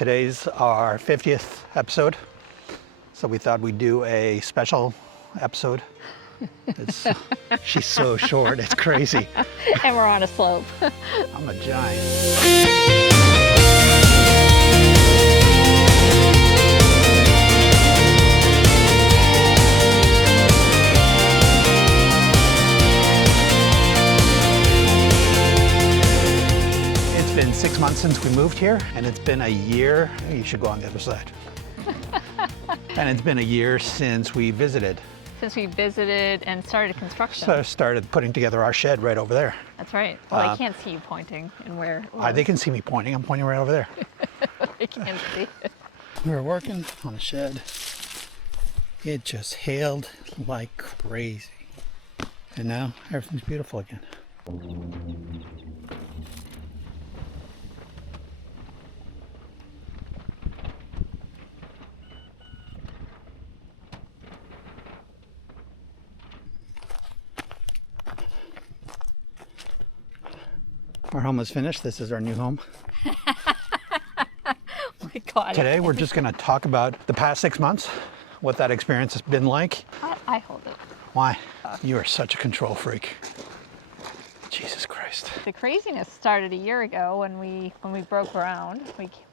Today's our 50th episode, so we thought we'd do a special episode. She's so short, it's crazy. And we're on a slope. I'm a giant. It's been 6 months since we moved here, and it's been a year. You should go on the other side. And it's been a year since we visited. Since we visited and started construction. So I started putting together our shed right over there. That's right. Well, I can't see you pointing and where. They can see me pointing. I'm pointing right over there. I can't see it. We were working on a shed. It just hailed like crazy. And now everything's beautiful again. Our home is finished. This is our new home. Oh my God. Today we're just going to talk about the past 6 months, what that experience has been like. I hold it. Why? You are such a control freak. Jesus Christ. The craziness started a year ago when we broke ground.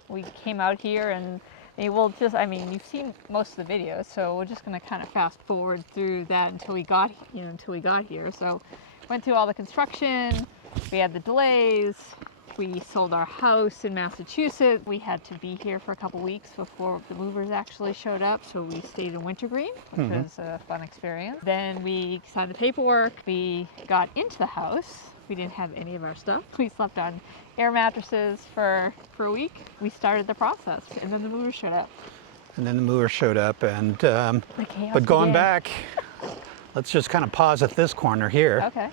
We came out here and we'll just, I mean, you've seen most of the videos, so we're just going to kind of fast forward through that until we got here. So went through all the construction. We had the delays. We sold our house in Massachusetts. We had to be here for a couple weeks before the movers actually showed up, so we stayed in Wintergreen, which was a fun experience. Then we signed the paperwork. We got into the house. We didn't have any of our stuff. We slept on air mattresses for a week. We started the process, and then the movers showed up. And but going back, let's just kind of pause at this corner here. Okay.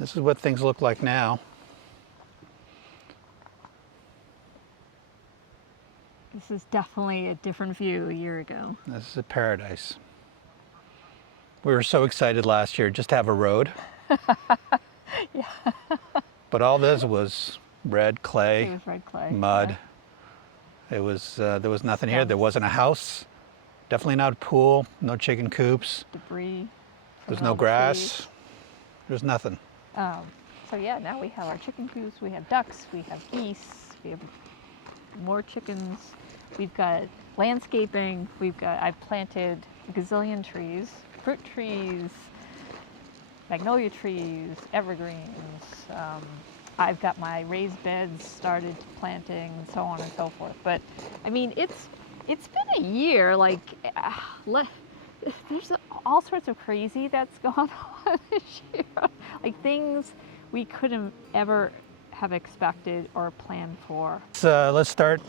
This is what things look like now. This is definitely a different view a year ago. This is a paradise. We were so excited last year just to have a road. Yeah. But all this was red clay, It was red clay. mud. Yeah. It was there was nothing here. There wasn't a house. Definitely not a pool. No chicken coops. Debris. There's no grass. There's nothing. So yeah, now we have our chicken coops, we have ducks, we have geese, we have more chickens, we've got landscaping, I've planted a gazillion trees, fruit trees, magnolia trees, evergreens. I've got my raised beds started planting, and so on and so forth. But I mean, it's been a year, like, there's all sorts of crazy that's gone on this year. Like things we couldn't ever have expected or planned for. Let's start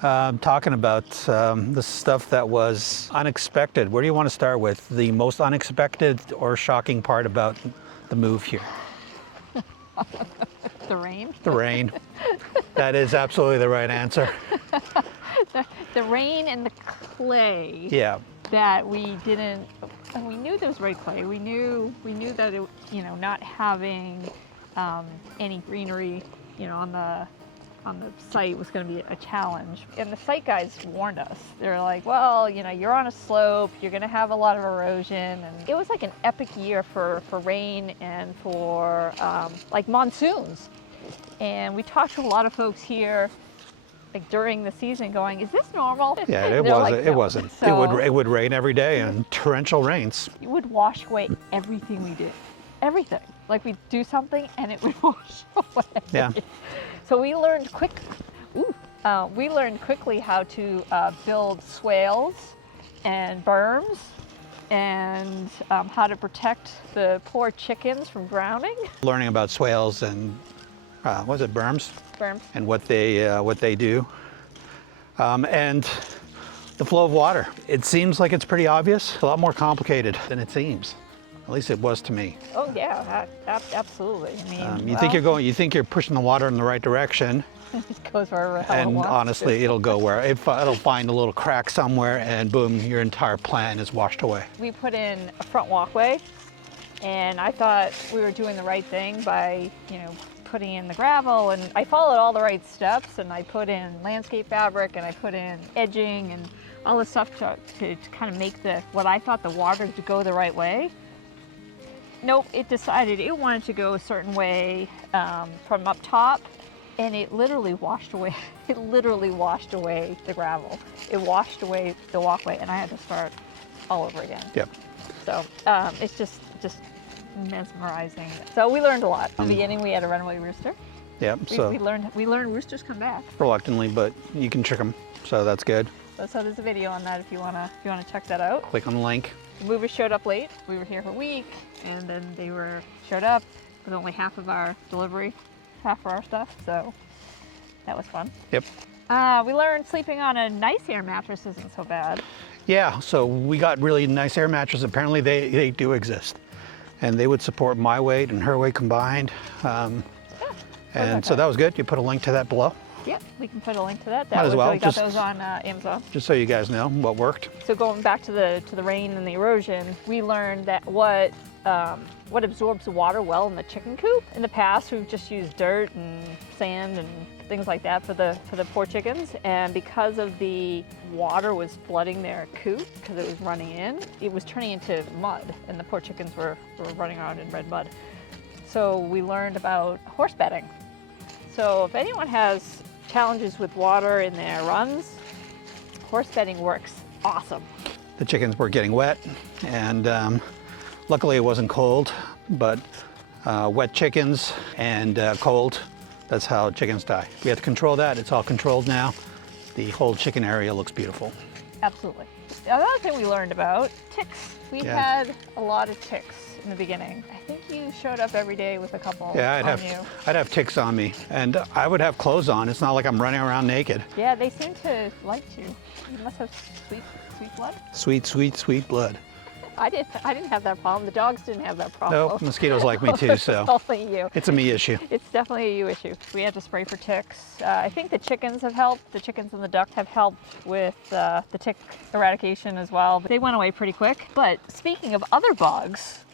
talking about the stuff that was unexpected. Where do you want to start with? The most unexpected or shocking part about the move here? The rain. The rain. That is absolutely the right answer. The rain and the clay. Yeah. That we didn't. And we knew there was red clay. We knew that it, not having any greenery, on the site was going to be a challenge. And the site guys warned us. They're like, well, you're on a slope, you're going to have a lot of erosion. And it was like an epic year for rain and for like monsoons. And we talked to a lot of folks here like during the season going, is this normal? Yeah, it They're wasn't. like, It "No." wasn't. So It would rain every day and torrential rains. it would wash away everything we did. Everything. Like we'd do something and it would wash away. Yeah. So we learned quickly how to build swales and berms and how to protect the poor chickens from drowning. Learning about swales and what is it, berms? Berms. And what they do, and the flow of water. It seems like it's pretty obvious. A lot more complicated than it seems. At least it was to me. Oh yeah, absolutely. I mean, you think you're pushing the water in the right direction, it goes wherever the hell it and wants honestly, it'll go where it'll find a little crack somewhere, and boom, your entire plant is washed away. We put in a front walkway, and I thought we were doing the right thing by, putting in the gravel, and I followed all the right steps, and I put in landscape fabric, and I put in edging and all this stuff to kind of make what I thought the water to go the right way. Nope, it decided it wanted to go a certain way from up top, and it literally washed away. It literally washed away the gravel. It washed away the walkway, and I had to start all over again. Yep. So it's just mesmerizing. So we learned a lot. In the beginning, we had a runaway rooster. Yep. We learned roosters come back. Reluctantly, but you can trick them, so that's good. So there's a video on that if you wanna check that out. Click on the link. The movers showed up late. We were here for a week, and then they showed up with only half of our delivery, half of our stuff. So that was fun. Yep. We learned sleeping on a nice air mattress isn't so bad. Yeah. So we got really nice air mattresses. Apparently, they do exist, and they would support my weight and her weight combined. And so that was good. You put a link to that below. Yep, we can put a link to that. Might as well. We got those on Amazon. Just so you guys know what worked. So going back to the rain and the erosion, we learned that what absorbs the water well in the chicken coop. In the past, we've just used dirt and sand and things like that for the poor chickens. And because of the water was flooding their coop because it was running in, it was turning into mud, and the poor chickens were running around in red mud. So we learned about horse bedding. So if anyone has challenges with water in their runs, horse bedding works awesome. The chickens were getting wet, and luckily it wasn't cold, but wet chickens and cold, that's how chickens die. We have to control that. It's all controlled now. The whole chicken area looks beautiful. Absolutely. Another thing we learned about, ticks. We had a lot of ticks in the beginning. I think you showed up every day with a couple on you. I'd have ticks on me, and I would have clothes on. It's not like I'm running around naked. Yeah, they seem to like you. You must have sweet blood. Sweet, sweet, sweet blood. I didn't have that problem. The dogs didn't have that problem. No, mosquitoes like me too, so It's only you. It's a me issue. It's definitely a you issue. We had to spray for ticks. I think the chickens have helped. The chickens and the duck have helped with the tick eradication as well, but they went away pretty quick. But speaking of other bugs,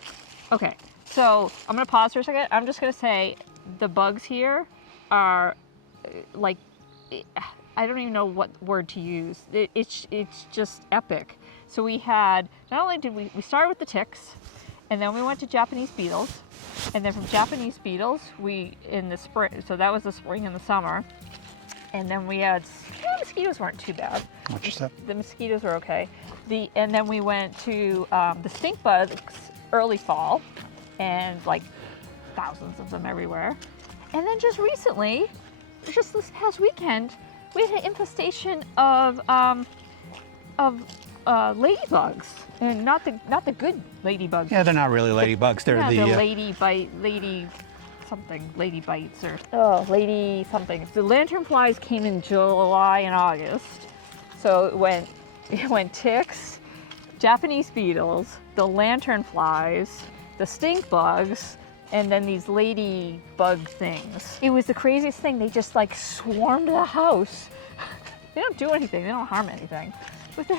okay, so I'm gonna pause for a second. I'm just gonna say the bugs here are like, I don't even know what word to use. It's just epic. So we had, not only did we started with the ticks, and then we went to Japanese beetles, and then from Japanese beetles, in the spring, so that was the spring and the summer, and then we had, mosquitoes weren't too bad. What'd you say? The mosquitoes were okay. And then we went to the stink bugs early fall, and like thousands of them everywhere. And then just recently, just this past weekend, we had an infestation of ladybugs, and not the good ladybugs. Yeah, they're not really ladybugs. They're the lady bites, or lady something. The lanternflies came in July and August, so it went ticks, Japanese beetles, the lanternflies, the stink bugs, and then these ladybug things. It was the craziest thing. They just like swarmed the house. They don't do anything. They don't harm anything. But they're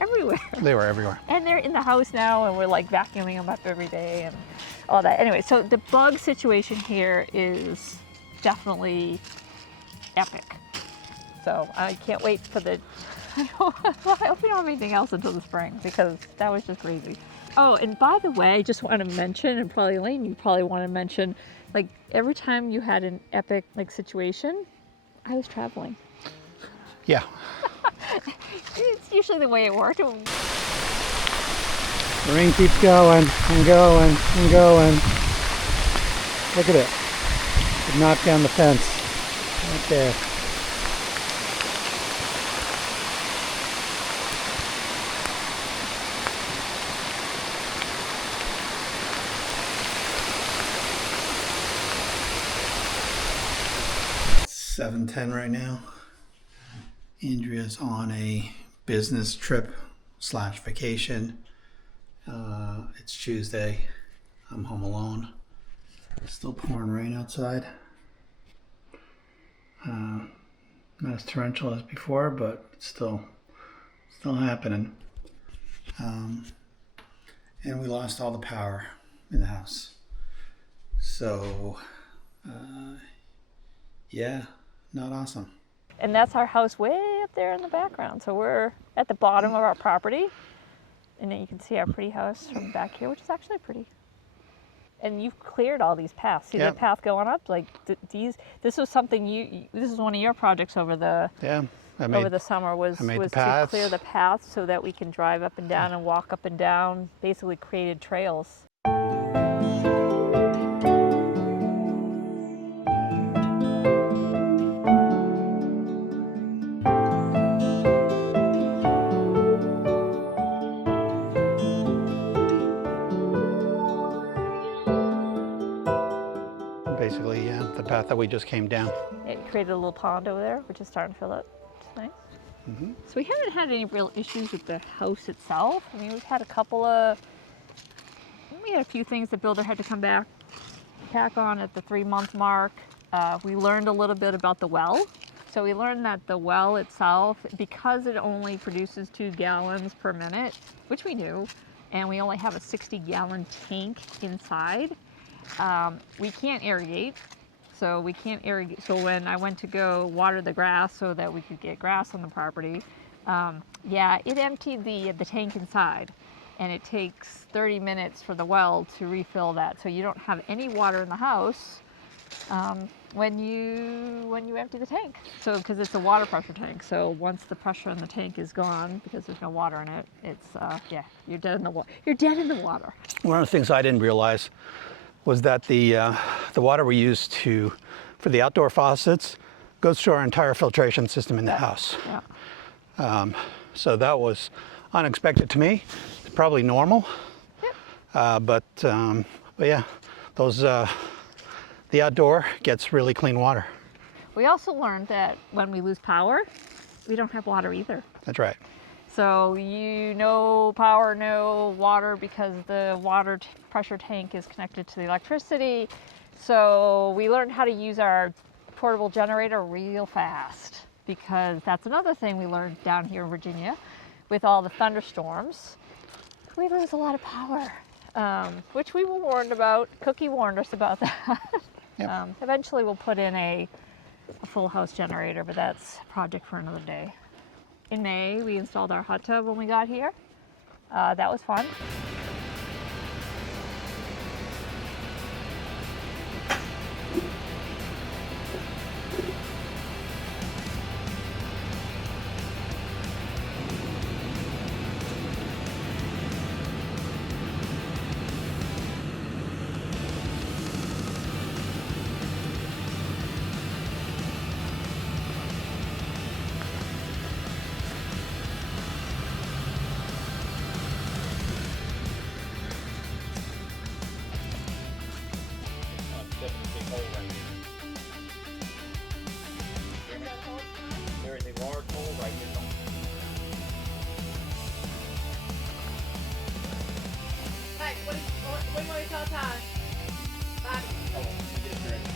everywhere. They were everywhere. And they're in the house now, and we're like vacuuming them up every day and all that. Anyway, so the bug situation here is definitely epic. So I can't wait for the, I hope we don't have anything else until the spring, because that was just crazy. Oh, and by the way, I just want to mention, and probably Elaine, you probably want to mention, like every time you had an epic like situation, I was traveling. Yeah. It's usually the way it worked. The rain keeps going and going and going. Look at it. It knocked down the fence right there. It's 7:10 right now. Andrea's on a business trip / vacation. It's Tuesday. I'm home alone. Still pouring rain outside. Not as torrential as before, but it's still happening. And we lost all the power in the house. So, yeah, not awesome. And that's our house way up there in the background. So we're at the bottom of our property. And then you can see our pretty house from back here, which is actually pretty. And you've cleared all these paths. See Yep. the path going up? Like this was something this is one of your projects over the over the summer was to clear the paths so that we can drive up and down and walk up and down, basically created trails. Basically, yeah, the path that we just came down. It created a little pond over there, which is starting to fill up, which is nice. Mm-hmm. So we haven't had any real issues with the house itself. I mean, we had a few things the builder had to come back on at the 3-month mark. We learned a little bit about the well. So we learned that the well itself, because it only produces 2 gallons per minute, which we knew, and we only have a 60-gallon tank inside, we can't irrigate. So we can't irrigate. So when I went to go water the grass so that we could get grass on the property, it emptied the tank inside, and it takes 30 minutes for the well to refill that. So you don't have any water in the house when you empty the tank. So because it's a water pressure tank. So once the pressure in the tank is gone, because there's no water in it, it's you're dead in the water. You're dead in the water. One of the things I didn't realize was that the water we use for the outdoor faucets goes through our entire filtration system in the house. Yeah. So that was unexpected to me. It's probably normal. Yep. But yeah, the outdoor gets really clean water. We also learned that when we lose power, we don't have water either. That's right. So no power, no water, because the water pressure tank is connected to the electricity. So we learned how to use our portable generator real fast, because that's another thing we learned down here in Virginia with all the thunderstorms. We lose a lot of power, which we were warned about. Cookie warned us about that. Yep. Eventually we'll put in a full house generator, but that's a project for another day. In May, we installed our hot tub when we got here. That was fun. There is a large hole right here. Hey, what do you want to tell Ty? Hold on, let me get it ready.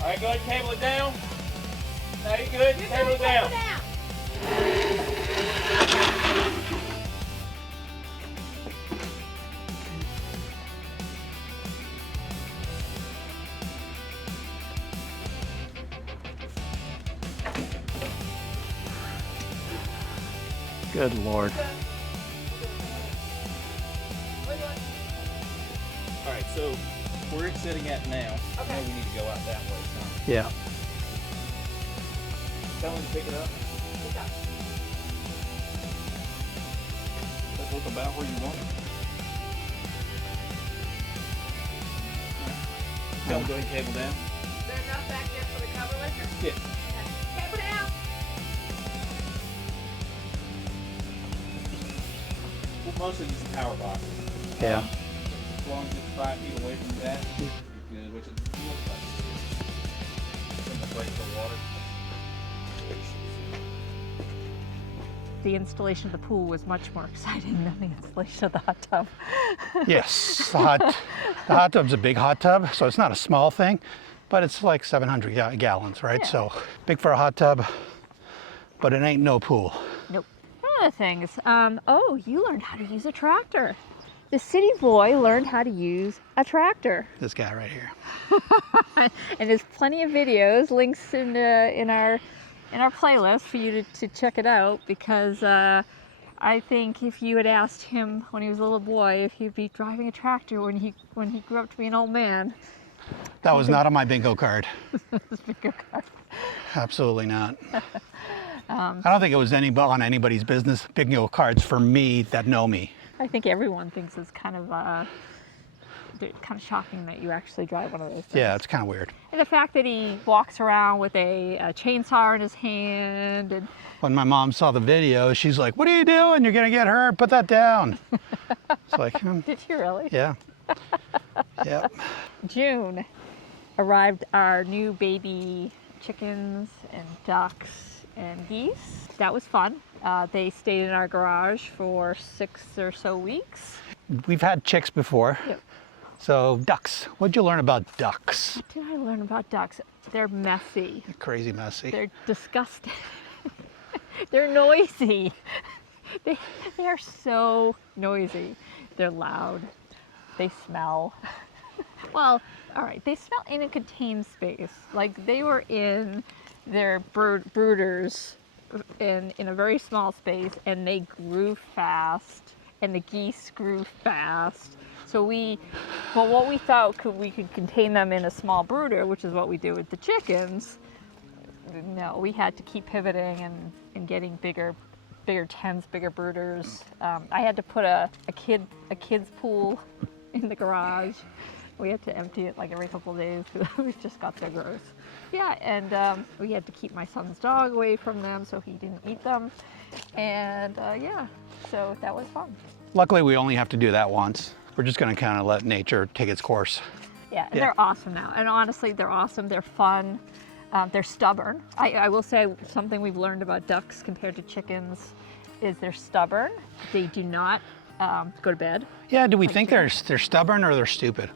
All right, go ahead and table it down. Now you're good. Table it down. Good Lord. All right, so where it's sitting at now, I know we need to go out that way. So. Yeah. Tell him to pick it up. Let's look about where you want it. Tell him to go ahead and cable down. Is there enough back there for the cover lifter? Yeah. Okay. Cable down. Well, mostly just power box. Yeah. As long as it's 5 feet away from that, you're good, which is looks like. In the place for water. The installation of the pool was much more exciting than the installation of the hot tub. Yes, the hot tub's a big hot tub, so it's not a small thing, but it's like 700 gallons, right? Yeah. So big for a hot tub, but it ain't no pool. Nope. One of the things, oh, you learned how to use a tractor. The city boy learned how to use a tractor. This guy right here. And there's plenty of videos, links in our playlist for you to check it out, because I think if you had asked him when he was a little boy if he'd be driving a tractor when he grew up to be an old man. That was not on my bingo card. This bingo card. Absolutely not. I don't think it was on anybody's business bingo cards for me that know me. I think everyone thinks it's kind of shocking that you actually drive one of those things. Yeah, it's kind of weird. And the fact that he walks around with a chainsaw in his hand. And When my mom saw the video, she's like, "What are you doing? You're gonna get hurt. Put that down." It's like, did you really? yeah. Yep. June arrived our new baby chickens and ducks and geese. That was fun. They stayed in our garage for 6 or so weeks. We've had chicks before. Yep. So ducks. What'd you learn about ducks? What did I learn about ducks? They're messy. They're crazy messy. They're disgusting. They're noisy. They are so noisy. They're loud. They smell. Well, all right, they smell in a contained space. Like they were in their brooders in a very small space, and they grew fast, and the geese grew fast. So what we thought we could contain them in a small brooder, which is what we do with the chickens. No, we had to keep pivoting and getting bigger tents, bigger brooders. I had to put a kid's pool in the garage. We had to empty it like every couple of days because we just got so gross. Yeah, and we had to keep my son's dog away from them so he didn't eat them. And yeah, so that was fun. Luckily, we only have to do that once. We're just going to kind of let nature take its course. Yeah, and they're awesome now. And honestly, they're awesome. They're fun. They're stubborn. I will say something we've learned about ducks compared to chickens is they're stubborn. They do not go to bed. Yeah, do we think they're stubborn or they're stupid?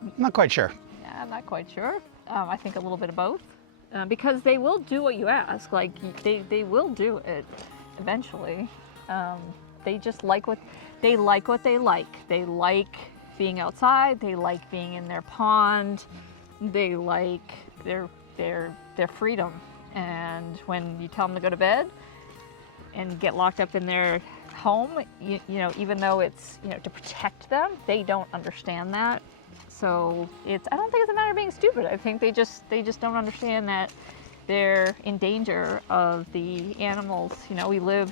I'm not quite sure. Yeah, I'm not quite sure. I think a little bit of both. Because they will do what you ask. Like, they will do it eventually. They just like what they like. They like being outside. They like being in their pond. They like their freedom. And when you tell them to go to bed and get locked up in their home, you know, even though it's, you know, to protect them, they don't understand that. So I don't think it's a matter of being stupid. I think they just don't understand that they're in danger of the animals. You know, we live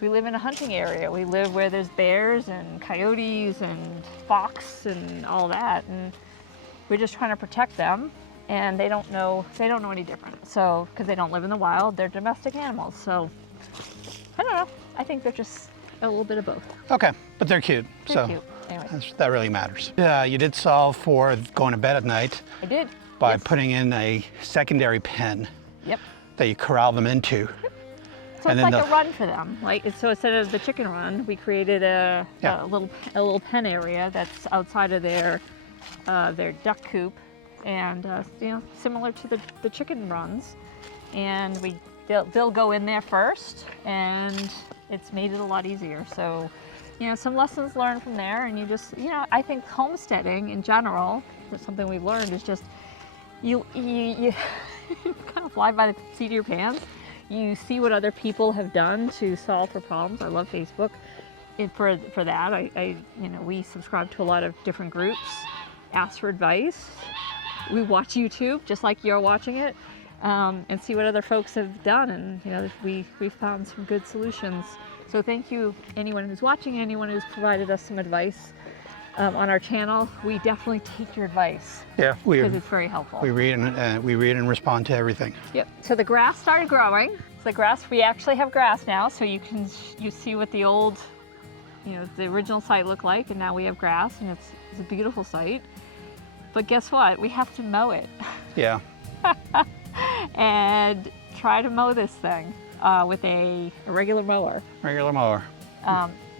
in a hunting area. We live where there's bears and coyotes and fox and all that, and we're just trying to protect them. And they don't know any different. So, because they don't live in the wild, they're domestic animals. So, I don't know. I think they're just a little bit of both. Okay, but they're cute. They're cute. Anyway. That really matters. You did solve for going to bed at night. I did. By Yes. putting in a secondary pen. Yep. That you corral them into. So And it's then like a run for them. So instead of the chicken run, we created a little pen area that's outside of their duck coop, and similar to the chicken runs. And they'll go in there first, and it's made it a lot easier. So, some lessons learned from there, and you just, I think homesteading in general, that's something we've learned, is just you kind of fly by the seat of your pants. You see what other people have done to solve for problems. I love Facebook. And for that, we subscribe to a lot of different groups, ask for advice. We watch YouTube, just like you're watching it, and see what other folks have done. And we found some good solutions. So thank you, anyone who's watching, anyone who's provided us some advice on our channel. We definitely take your advice. Yeah, because it's very helpful. We read and respond to everything. Yep. So the grass started growing. So the grass, we actually have grass now. So you see what the old, the original site looked like, and now we have grass, and it's a beautiful site. But guess what? We have to mow it. Yeah. And try to mow this thing with a regular mower. Regular mower.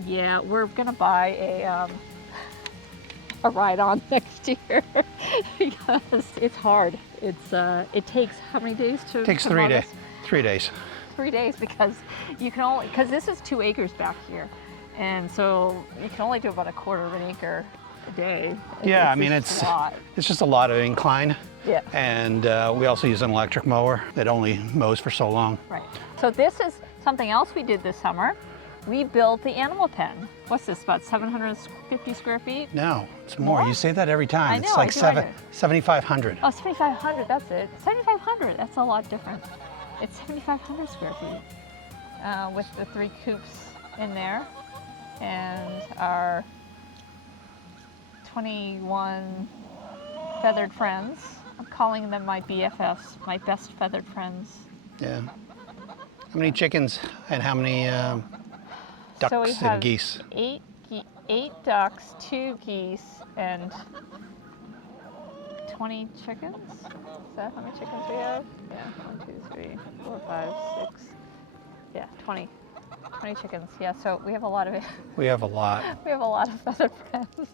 Yeah, we're gonna buy a ride-on next year because it's hard. It takes how many days to? Takes to 3 mow days. this? 3 days. 3 days, because because this is 2 acres back here, and so you can only do about a quarter of an acre a day. Yeah, It's a lot. it's just a lot of incline. Yeah. And we also use an electric mower that only mows for so long. Right. So this is something else we did this summer. We built the animal pen. What's this, about 750 square feet? No, it's more. More? You say that every time. I know, It's like I do. 7,500. Oh, 7,500, that's it. 7,500, that's a lot different. It's 7,500 square feet with the 3 coops in there and our 21 feathered friends. I'm calling them my BFFs, my best feathered friends. Yeah. How many chickens and how many ducks So we and have geese? 8 ducks, 2 geese, and 20 chickens? Is that how many chickens we have? Yeah, 1, 2, 3, 4, 5, 6. Yeah, 20. 20 chickens. Yeah, so we have a lot of it. We have a lot. We have a lot of feathered friends.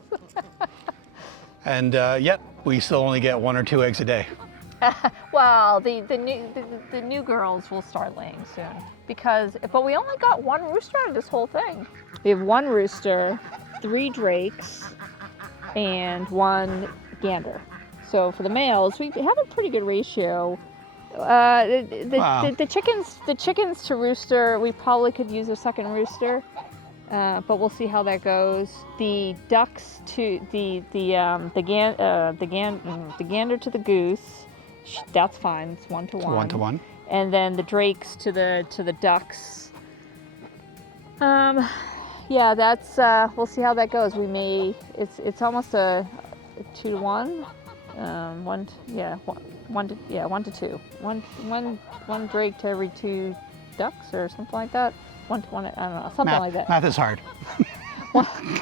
And yet, we still only get 1 or 2 eggs a day. Well, the new girls will start laying soon but we only got 1 rooster out of this whole thing. We have 1 rooster, 3 drakes, and 1 gander. So for the males, we have a pretty good ratio. Wow. The chickens to rooster, we probably could use a second rooster, but we'll see how that goes. The ducks to the gander to the goose, that's fine. It's 1 to 1. 1 to 1. And then the drakes to the ducks. Yeah, that's we'll see how that goes. It's almost a 2 to 1. 1 to 2. One drake to every 2 ducks or something like that. 1 to 1. I don't know, something like that. Math is hard.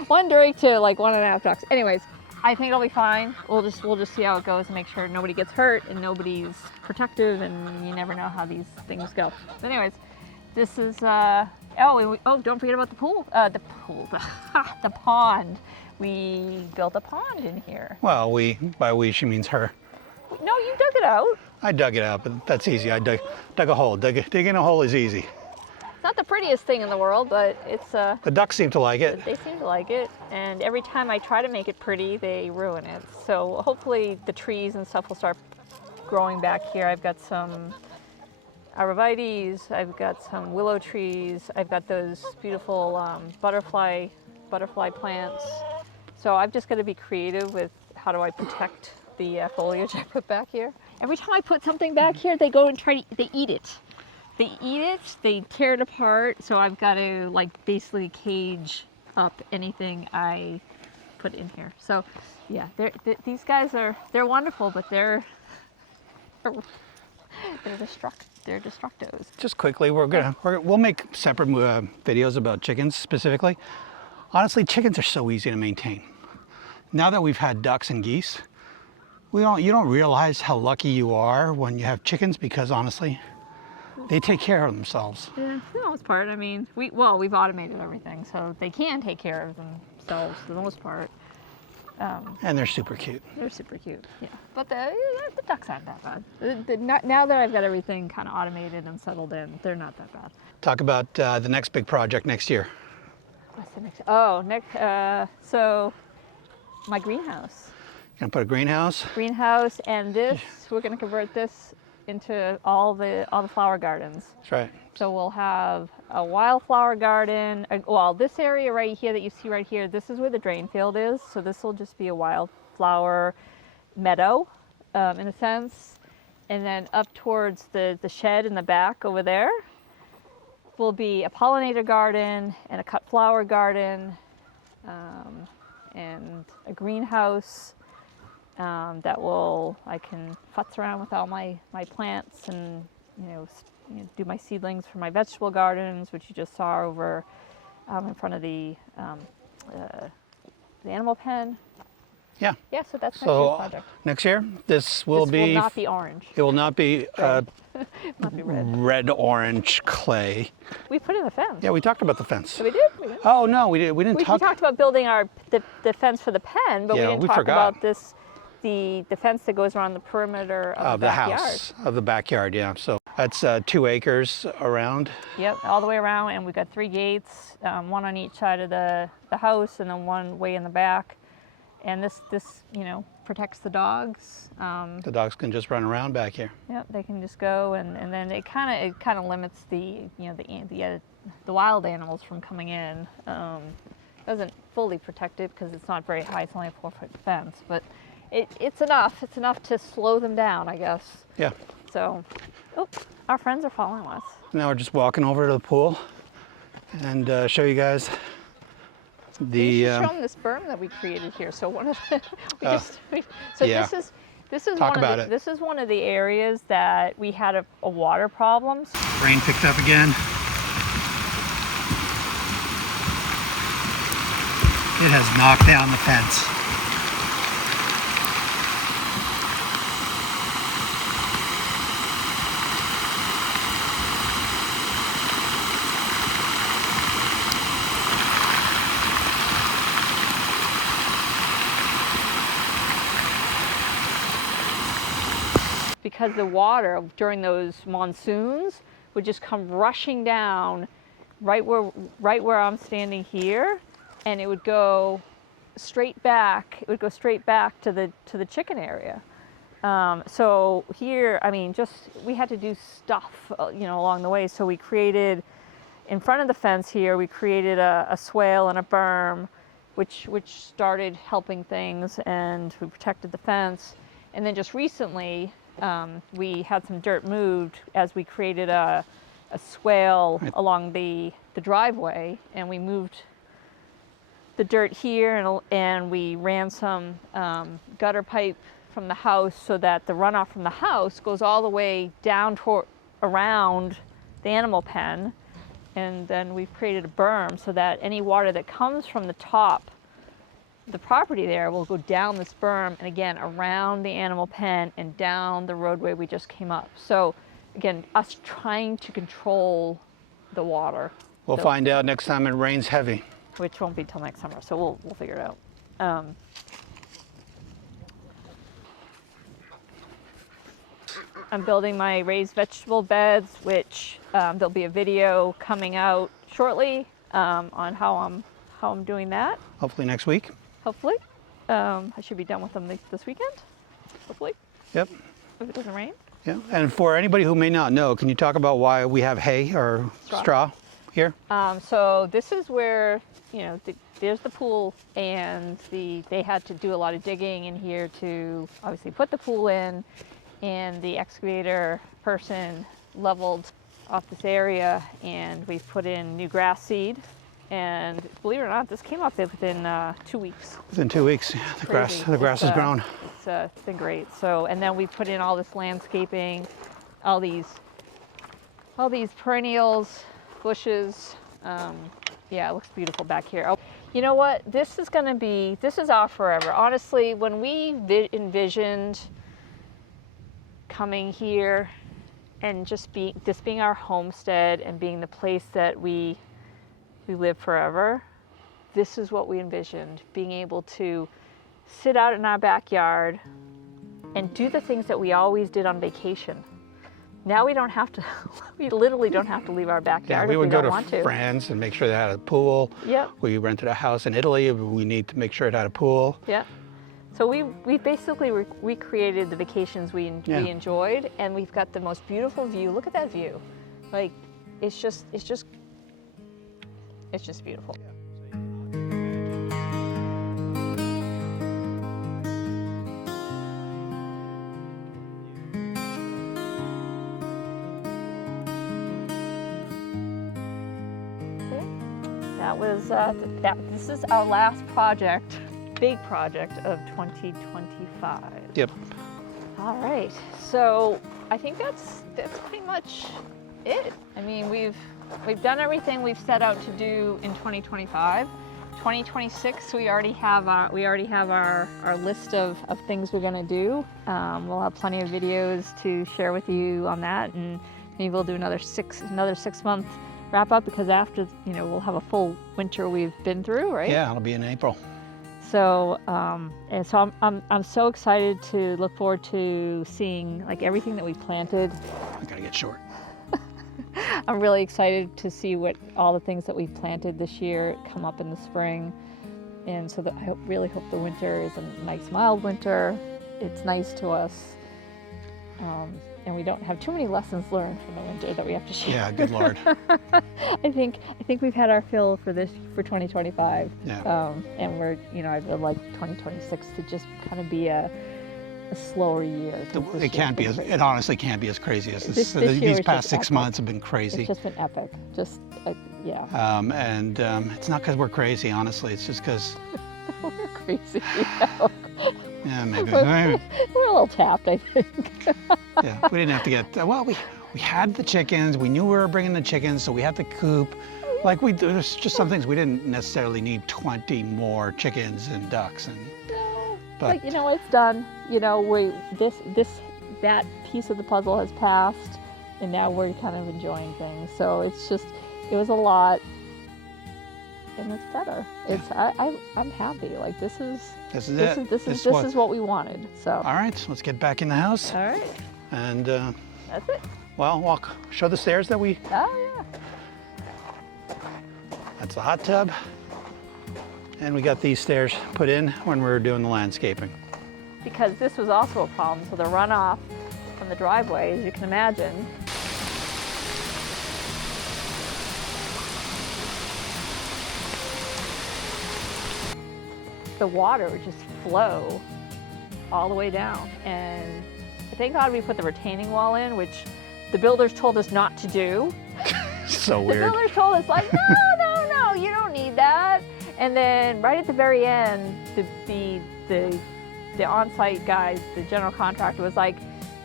one drake to like 1.5 ducks. Anyways, I think it'll be fine. We'll just see how it goes and make sure nobody gets hurt and nobody's protective, and you never know how these things go. But anyways, this is don't forget about the pond. We built a pond in here. Well, by we, she means her. No, you dug it out. I dug it out, but that's easy. I dug a hole. Digging a hole is easy. It's not the prettiest thing in the world, but it's The ducks seem to like it. They seem to like it, and every time I try to make it pretty, they ruin it. So hopefully the trees and stuff will start growing back here. I've got some arborvitaes, I've got some willow trees, I've got those beautiful butterfly plants. So I've just got to be creative with how do I protect the foliage I put back here. Every time I put something back here, they go and they eat it. They eat it, they tear it apart, so I've got to basically cage up anything I put in here. So yeah, these guys they're wonderful, but they're destructos. Just quickly, we'll make separate videos about chickens specifically. Honestly, chickens are so easy to maintain. Now that we've had ducks and geese, you don't realize how lucky you are when you have chickens, because honestly, They take care of themselves. Yeah, for the most part. I mean, we've automated everything, so they can take care of themselves for the most part. And they're super cute. They're super cute, yeah. But the ducks aren't that bad. Now that I've got everything kind of automated and settled in, they're not that bad. Talk about the next big project next year. What's the next? Oh, so my greenhouse. Gonna put a greenhouse. Greenhouse, and this, we're gonna convert this into all the flower gardens. That's right. So we'll have a wildflower garden. Well, this area right here that you see right here, this is where the drain field is. So this will just be a wildflower meadow, in a sense. And then up towards the shed in the back over there will be a pollinator garden and a cut flower garden, and a greenhouse that I can futz around with all my plants and do my seedlings for my vegetable gardens, which you just saw over in front of the animal pen. Yeah. Yeah, so that's next year's project. Next year, this will This will not be orange. It will not be Not be red. red-orange clay. We put in the fence. Yeah, we talked about the fence. So we did. Oh no, we didn't We talk. talked about building the fence for the pen, but Yeah, we didn't we talk forgot. about the fence that goes around the perimeter of the backyard. house, of the backyard. Yeah, so that's 2 acres around. Yep, all the way around, and we've got 3 gates, one on each side of the house, and then one way in the back. And this protects the dogs. The dogs can just run around back here. Yep, they can just go, and then it kind of limits the wild animals from coming in. Doesn't fully protect it because it's not very high. It's only a 4-foot fence, but it's enough. It's enough to slow them down, I guess. Yeah. So, our friends are following us. Now we're just walking over to the pool and show you guys We should show them this berm that we created here. So one of the, Yeah. this is Talk one about of it. this is one of the areas that we had a water problem. Rain picked up again. It has knocked down the fence. Because the water during those monsoons would just come rushing down right where I'm standing here, and it would go straight back. It would go straight back to the chicken area. So here, I mean, we had to do stuff, along the way. So we created, in front of the fence here, we created a swale and a berm, which started helping things, and we protected the fence. And then just recently, we had some dirt moved as we created a swale along the driveway, and we moved the dirt here, and we ran some gutter pipe from the house so that the runoff from the house goes all the way down around the animal pen, and then we've created a berm so that any water that comes from the top the property there will go down this berm and again around the animal pen and down the roadway we just came up. So again, us trying to control the water. We'll find out next time it rains heavy. Which won't be till next summer, so we'll figure it out. I'm building my raised vegetable beds, which there'll be a video coming out shortly on how I'm doing that. Hopefully next week. Hopefully. I should be done with them this weekend, hopefully, Yep. if it doesn't rain. Yeah. And for anybody who may not know, can you talk about why we have hay or straw here? So this is where, there's the pool, and they had to do a lot of digging in here to obviously put the pool in, and the excavator person leveled off this area, and we've put in new grass seed. And believe it or not, this came up within 2 weeks. Within 2 weeks, yeah, the grass has grown. It's been great. So, and then we put in all this landscaping, all these perennials, bushes. Yeah, it looks beautiful back here. Oh, you know what? This is our forever. Honestly, when we envisioned coming here and just this being our homestead and being the place that we live forever, this is what we envisioned, being able to sit out in our backyard and do the things that we always did on vacation. Now we don't have to, we literally don't have to leave our backyard Yeah, if we would go don't want to France and make sure they had a pool. Yep. We rented a house in Italy. We need to make sure it had a pool. Yeah. So we basically recreated the vacations we enjoyed, and we've got the most beautiful view. Look at that view. Like, it's just beautiful. That was this is our last project, big project of 2025. Yep. All right, so I think that's pretty much it. I mean, we've done everything we've set out to do in 2025. 2026, we already have our list of things we're gonna do. We'll have plenty of videos to share with you on that, and maybe we'll do another 6 month wrap up, because after, we'll have a full winter we've been through, right? Yeah, it'll be in April. So, and so I'm so excited to look forward to seeing like everything that we planted. I gotta get short. I'm really excited to see what all the things that we planted this year come up in the spring, and so that I really hope the winter is a nice mild winter. It's nice to us, and we don't have too many lessons learned from the winter that we have to share. Yeah, good Lord. I think we've had our fill for 2025. Yeah. And we're, I would like 2026 to just kind of be a slower year. It honestly can't be as crazy as this. This year These is past just 6 epic. months have been crazy. It's just been epic. Just like, yeah. It's not because we're crazy, honestly. It's just because, We're crazy. yeah, maybe. We're a little tapped, I think. Yeah, we didn't have to get, we had the chickens. We knew we were bringing the chickens, so we had the coop. Like, there's just some things we didn't necessarily need 20 more chickens and ducks. But it's done. That piece of the puzzle has passed, and now we're kind of enjoying things. So it was a lot, and it's better. I'm happy. Like, this is what we wanted. So. All right, so let's get back in the house. All right. And That's it. well, show the stairs that we. Oh yeah. That's the hot tub. And we got these stairs put in when we were doing the landscaping. Because this was also a problem. So the runoff from the driveway, as you can imagine, the water would just flow all the way down. And thank God we put the retaining wall in, which the builders told us not to do. So The weird. builders told us, like, no, you don't need that. And then right at the very end, the on-site guys, the general contractor, was like,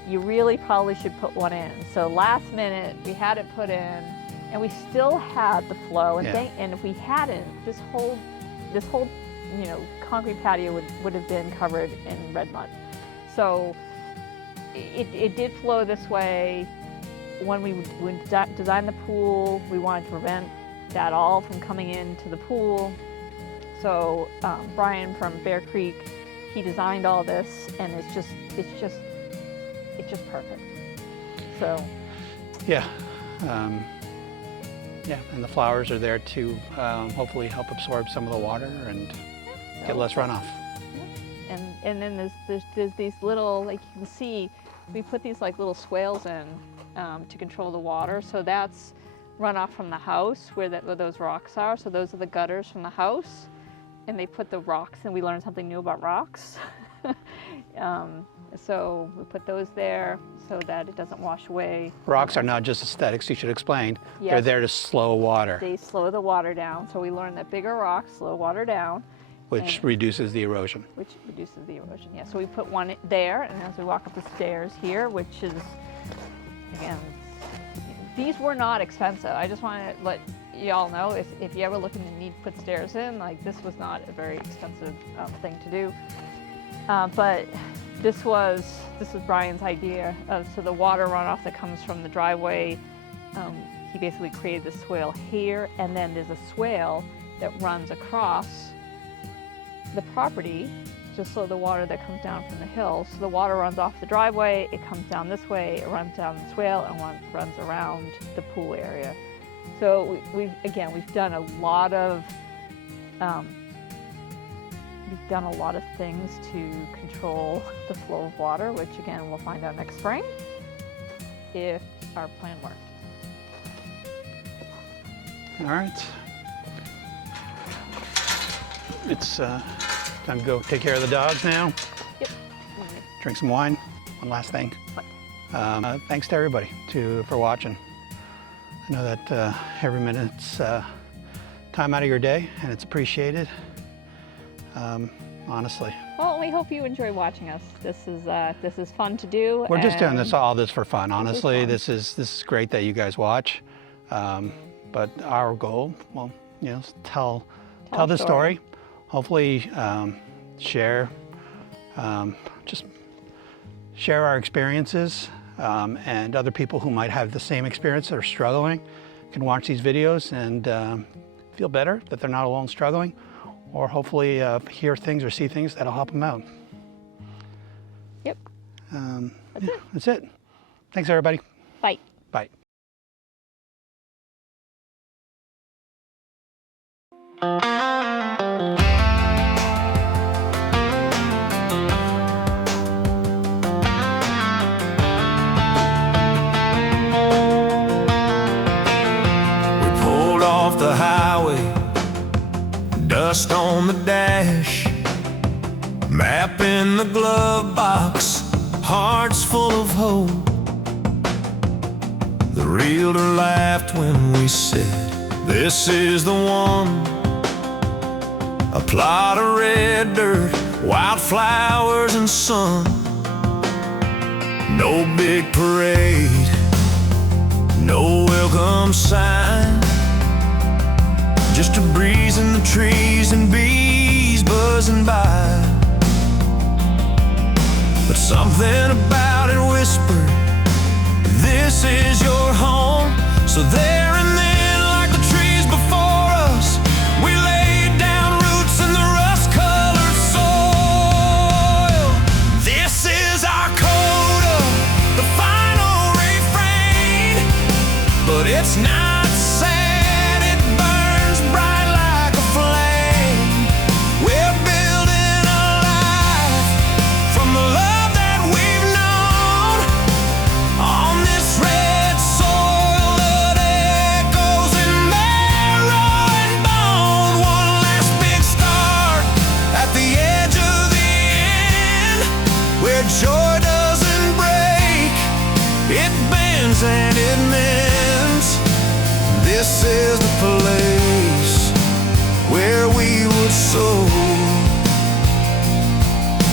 you really probably should put one in. So last minute, we had it put in, and we still had the flow. And, Yeah. and if we hadn't, this whole concrete patio would have been covered in red mud. So it did flow this way. When we designed the pool, we wanted to prevent that all from coming into the pool. So Brian from Bear Creek, he designed all this, and it's just perfect. So Yeah. And the flowers are there to hopefully help absorb some of the water and get less runoff. and then there's these little, like you can see, we put these like little swales in to control the water. So that's runoff from the house where those rocks are. So those are the gutters from the house, and they put the rocks, and we learned something new about rocks. So we put those there so that it doesn't wash away. Rocks are not just aesthetics, you should explain. Yes. They're there to slow water, They slow the water down. So we learned that bigger rocks slow water down, which and- reduces the erosion. which reduces the erosion. Yeah, so we put one there, and as we walk up the stairs here, which is, again, these were not expensive. I just want to let y'all know, if you ever looking to need to put stairs in, like, this was not a very expensive thing to do. But this was this is Brian's idea of, so the water runoff that comes from the driveway, he basically created the swale here, and then there's a swale that runs across the property, just so the water that comes down from the hill, so the water runs off the driveway, it comes down this way, it runs down the swale, and runs around the pool area. So we've done a lot of things to control the flow of water, which again we'll find out next spring if our plan works. All right. It's time to go take care of the dogs now. Yep. Drink some wine. One last thing. Thanks to everybody for watching. I know that every minute's time out of your day, and it's appreciated. Honestly. Well, we hope you enjoy watching us. This is fun to do. We're just doing all this for fun. Honestly, this is great that you guys watch. But our goal, well, you know, tell the story. Hopefully, share our experiences, and other people who might have the same experience that are struggling can watch these videos and feel better that they're not alone struggling, or hopefully hear things or see things that'll help them out. Yep. That's it. Thanks, everybody. Bye. Bye. The highway, dust on the dash, map in the glove box, hearts full of hope. The realtor laughed when we said, this is the one. A plot of red dirt, wildflowers and sun. No big parade, no welcome sign, just a breeze in the trees and bees buzzing by. But something about it whispered, this is your home. So there and then, like the trees before us, we laid down roots in the rust-colored soil. This is our coda, the final refrain, but it's not sad. And it meant this is the place where we would sow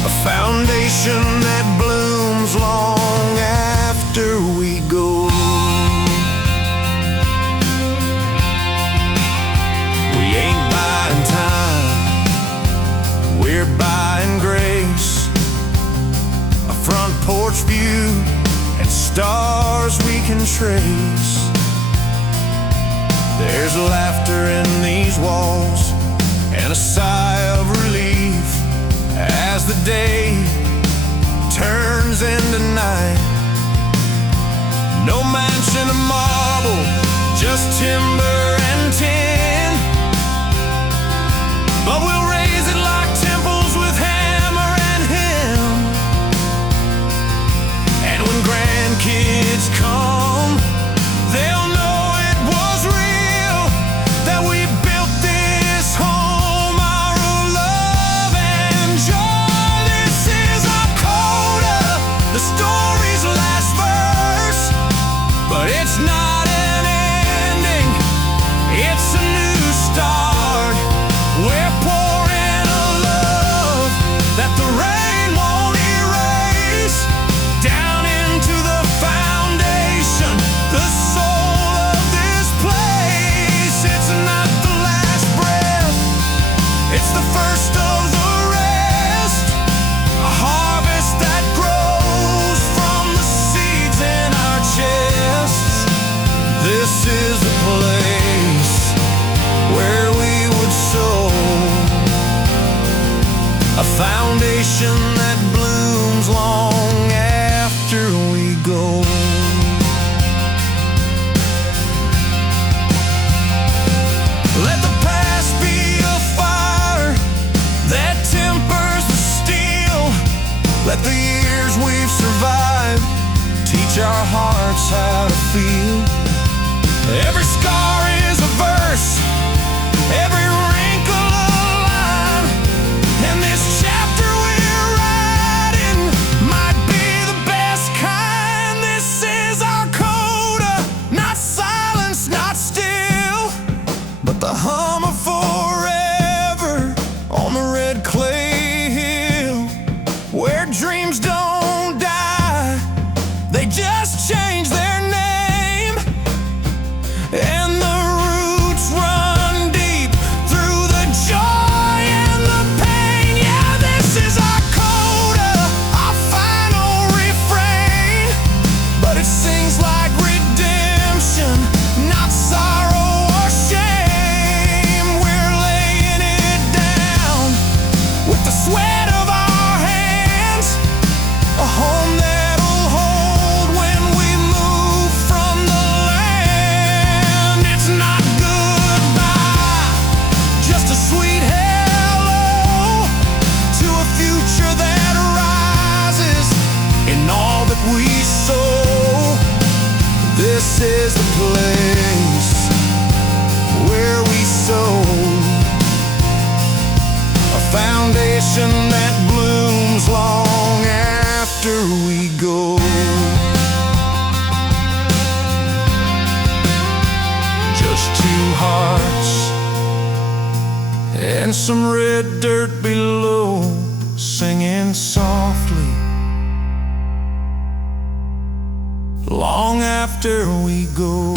a foundation that blooms long after we go. We ain't buying time, we're buying grace, a front porch view and stars we can trace. There's laughter in these walls and a sigh of relief as the day turns into night. No mansion of marble, just timber and tin, but we'll raise it like temples with hammer and hymn. And when grandkids come, they'll know it was real, that we built this home out of love and joy. This is our coda, the story's last verse, but it's not an ending, we've survived teach our hearts how to feel. Every scar is a verse, every wrinkle a line, and this chapter we're writing might be the best kind. This is our coda, not silence, not still, but the hum of forever on the red clay hill, where dreams don't die, they just change their name, and the roots run deep through the joy and the pain. Yeah, this is our coda, our final refrain, but it sings like redemption, not sorrow or shame. We're laying it down with the sweat of our hands, a home that'll hold when we move from the land. It's not goodbye, just a sweet hello to a future that rises in all that we sow. This is the place where we sow a foundation that blooms long after we go. Just two hearts and some red dirt below, singing softly long after we go.